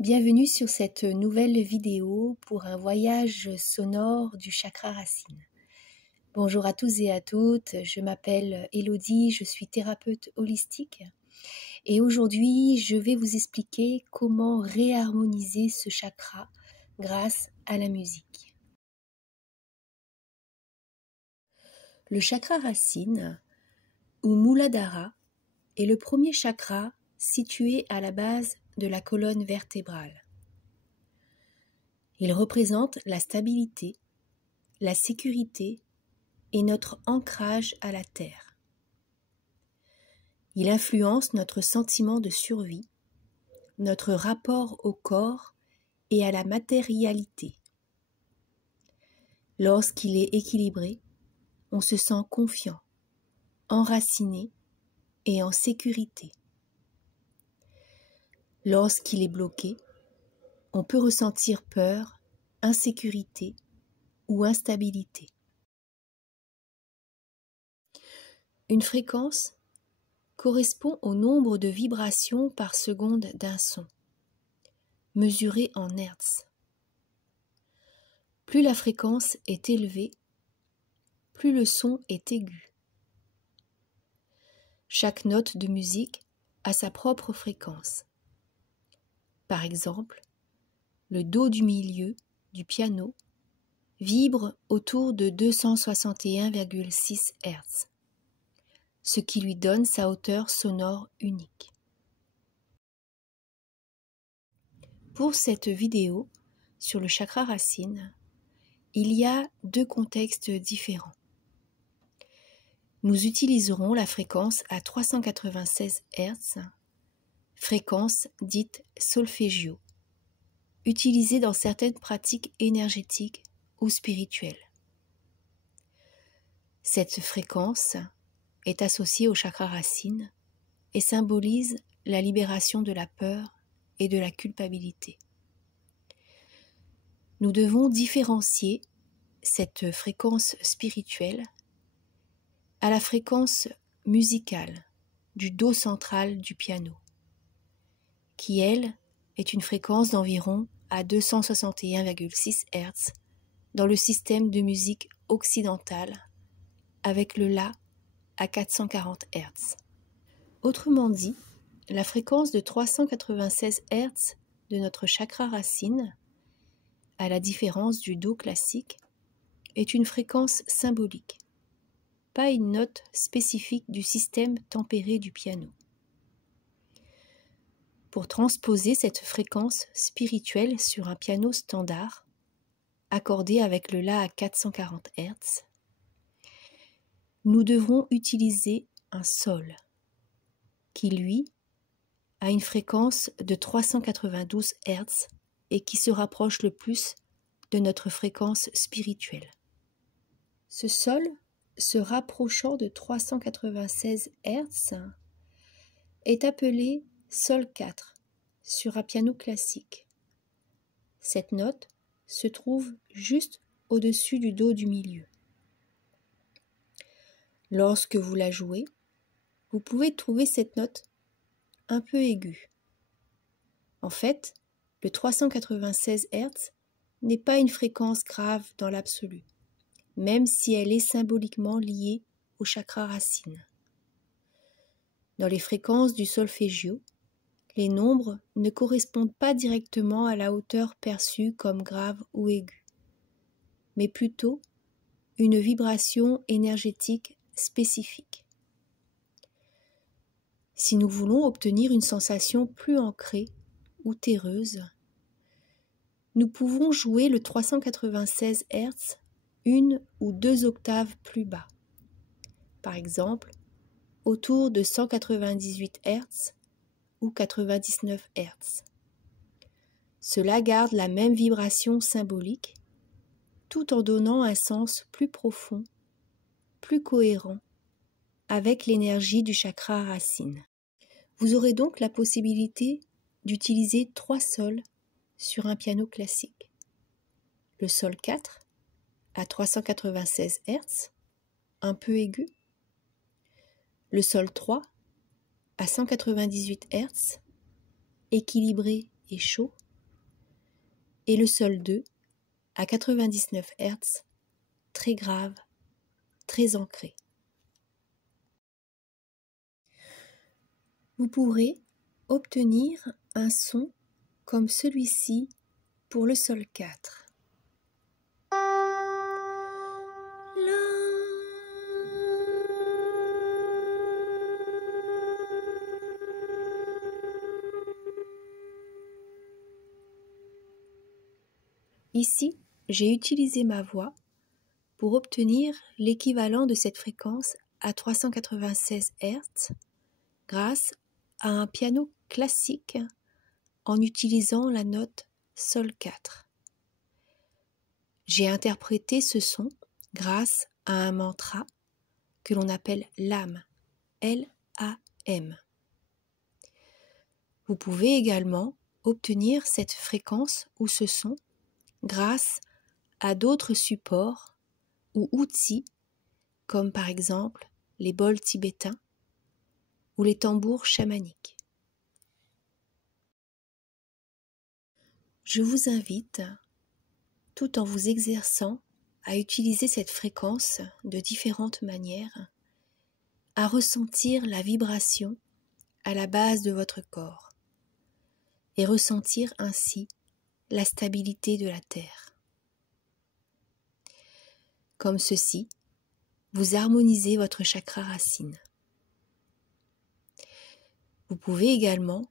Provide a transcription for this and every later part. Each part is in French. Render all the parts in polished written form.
Bienvenue sur cette nouvelle vidéo pour un voyage sonore du chakra racine. Bonjour à tous et à toutes, je m'appelle Elodie, je suis thérapeute holistique et aujourd'hui je vais vous expliquer comment réharmoniser ce chakra grâce à la musique. Le chakra racine ou Muladhara est le premier chakra situé à la base de la colonne vertébrale. Il représente la stabilité, la sécurité et notre ancrage à la terre. Il influence notre sentiment de survie, notre rapport au corps et à la matérialité. Lorsqu'il est équilibré, on se sent confiant, enraciné et en sécurité. Lorsqu'il est bloqué, on peut ressentir peur, insécurité ou instabilité. Une fréquence correspond au nombre de vibrations par seconde d'un son, mesuré en hertz. Plus la fréquence est élevée, plus le son est aigu. Chaque note de musique a sa propre fréquence. Par exemple, le Do du milieu du piano vibre autour de 261,6 Hz, ce qui lui donne sa hauteur sonore unique. Pour cette vidéo sur le chakra racine, il y a deux contextes différents. Nous utiliserons la fréquence à 396 Hz, fréquence dite solféggio, utilisée dans certaines pratiques énergétiques ou spirituelles. Cette fréquence est associée au chakra racine et symbolise la libération de la peur et de la culpabilité. Nous devons différencier cette fréquence spirituelle à la fréquence musicale du Do central du piano, qui elle est une fréquence d'environ à 261,6 Hz dans le système de musique occidentale avec le La à 440 Hz. Autrement dit, la fréquence de 396 Hz de notre chakra racine, à la différence du Do classique, est une fréquence symbolique, pas une note spécifique du système tempéré du piano. Pour transposer cette fréquence spirituelle sur un piano standard, accordé avec le La à 440 Hz, nous devrons utiliser un Sol, qui lui a une fréquence de 392 Hz et qui se rapproche le plus de notre fréquence spirituelle. Ce Sol, se rapprochant de 396 Hz, est appelé Sol 4 sur un piano classique. Cette note se trouve juste au-dessus du Do du milieu. Lorsque vous la jouez, vous pouvez trouver cette note un peu aiguë. En fait, le 396 Hz n'est pas une fréquence grave dans l'absolu, même si elle est symboliquement liée au chakra racine. Dans les fréquences du solféggio, les nombres ne correspondent pas directement à la hauteur perçue comme grave ou aiguë, mais plutôt une vibration énergétique spécifique. Si nous voulons obtenir une sensation plus ancrée ou terreuse, nous pouvons jouer le 396 Hz une ou deux octaves plus bas, par exemple autour de 198 Hz ou 99 Hz. Cela garde la même vibration symbolique, tout en donnant un sens plus profond, plus cohérent, avec l'énergie du chakra racine. Vous aurez donc la possibilité d'utiliser 3 sols sur un piano classique. Le Sol 4 à 396 Hz, un peu aigu. Le Sol 3 à 198 Hz, équilibré et chaud. et le sol 2 à 99 Hz, très grave, très ancré. Vous pourrez obtenir un son comme celui-ci pour le sol 4. Ici, j'ai utilisé ma voix pour obtenir l'équivalent de cette fréquence à 396 Hz grâce à un piano classique en utilisant la note Sol 4. J'ai interprété ce son grâce à un mantra que l'on appelle LAM, L-A-M. Vous pouvez également obtenir cette fréquence ou ce son grâce à d'autres supports ou outils comme par exemple les bols tibétains ou les tambours chamaniques. Je vous invite, tout en vous exerçant à utiliser cette fréquence de différentes manières, à ressentir la vibration à la base de votre corps et ressentir ainsi la stabilité de la Terre. Comme ceci, vous harmonisez votre chakra racine. Vous pouvez également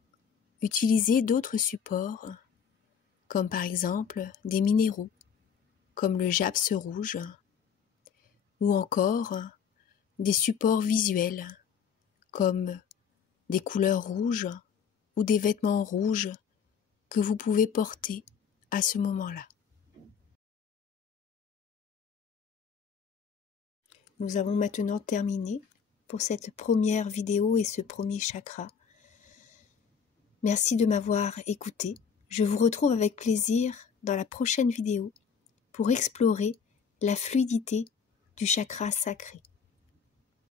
utiliser d'autres supports, comme par exemple des minéraux, comme le jaspis rouge, ou encore des supports visuels, comme des couleurs rouges ou des vêtements rouges que vous pouvez porter à ce moment-là. Nous avons maintenant terminé pour cette première vidéo et ce premier chakra. Merci de m'avoir écouté. Je vous retrouve avec plaisir dans la prochaine vidéo pour explorer la fluidité du chakra sacré.